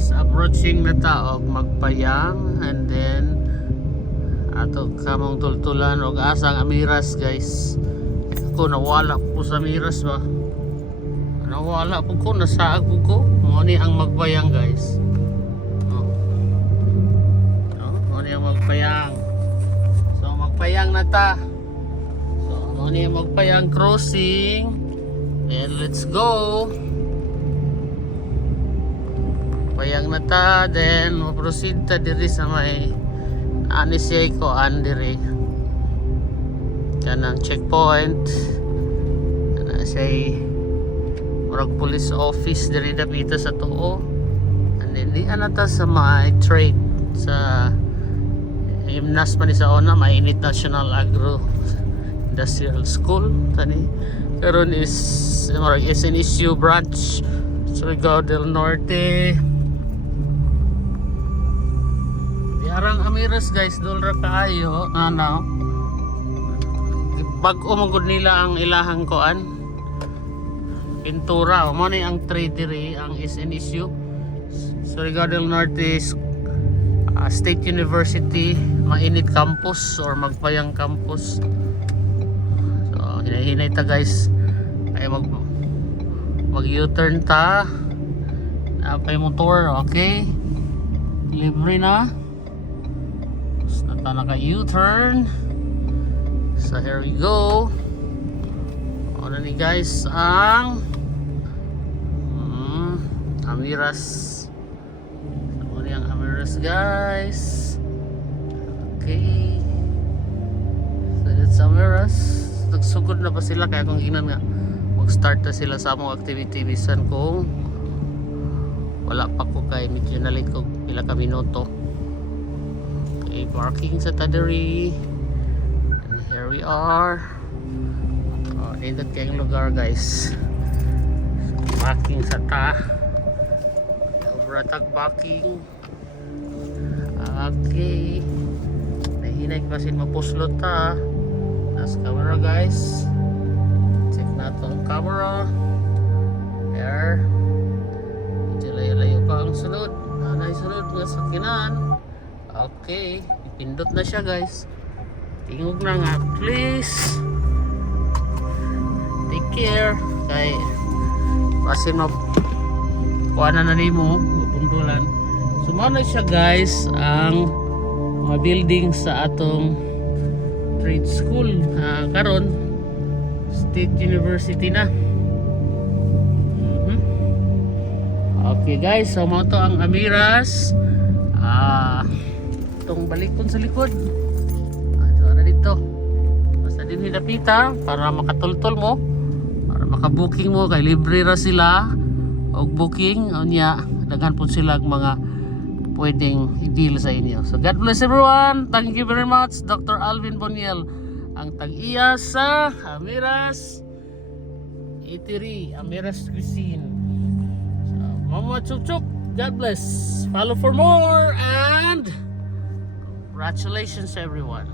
guys, approaching na taog magpayang, and then ato kamong tultulan og asang Amiras guys. Ako nawala po sa Amiras ba, nawala po ko, nasaag po ko. Mo ni ang magpayang guys. Mo ni ang magpayang. So magpayang na ta. So mo ni ang magpayang crossing, and let's go. Payang na ta, then proceed ta diri sa may anisay ko andiri kanang checkpoint na say murag police office diri dapita sa tuo, and then di anata sa may trade sa Himnas man sa ona, Mainit National Agro Industrial School tani karon is murag SNSU branch Surigao del Norte. Arang Amiras guys, dulra kaayo ano. Bag-o magud nila ang ilahang koan. Pintura, mo ni ang trade diri ang SNSU Surigao del Norte State University Mainit Campus or Magpayang Campus. So hinay-hinay ta guys. Ay mag U-turn ta. Apay motor, okay? Libre na. Naka U-turn. So here we go. Ano ni guys ang Amiras. Ano ni ang Amiras guys. Okay. So that's Amiras. Nagsugod na pa sila kaya kung ginan nga mag-start na sila sa among activity bisan kung wala pa ko kay medyo nalit ko pila ka minuto. Parking sa Tadiri, and here we are. Nindot kayong lugar guys. Parking sa ta Obratag parking. Okay, nahinay kasi mapuslot ta. Nas camera guys, check nato ang camera. There, medyo layo-layo pa ang sunod. Nanay sunod nga sakinan. Okay, pindot na siya guys. Tingog na nga, please. Take care. Kay kasi kuha na nimo, mapundulan. Sumana siya guys ang mga building sa atong trade school. Karon State University na. Okay guys, so mo to ang Amiras. Itong balikon sa likod. So na dito. Basta din hinapita para makatultol mo, para makabooking mo kay libre ra sila og booking unya daghan po sila mga pwedeng i-deal sa inyo. So God bless everyone. Thank you very much. Dr. Alvin Boniel ang tag-iya sa Amiras Eatery, Amiras Cuisine. So, Mama Chuk Chuk, God bless. Follow for more and congratulations everyone.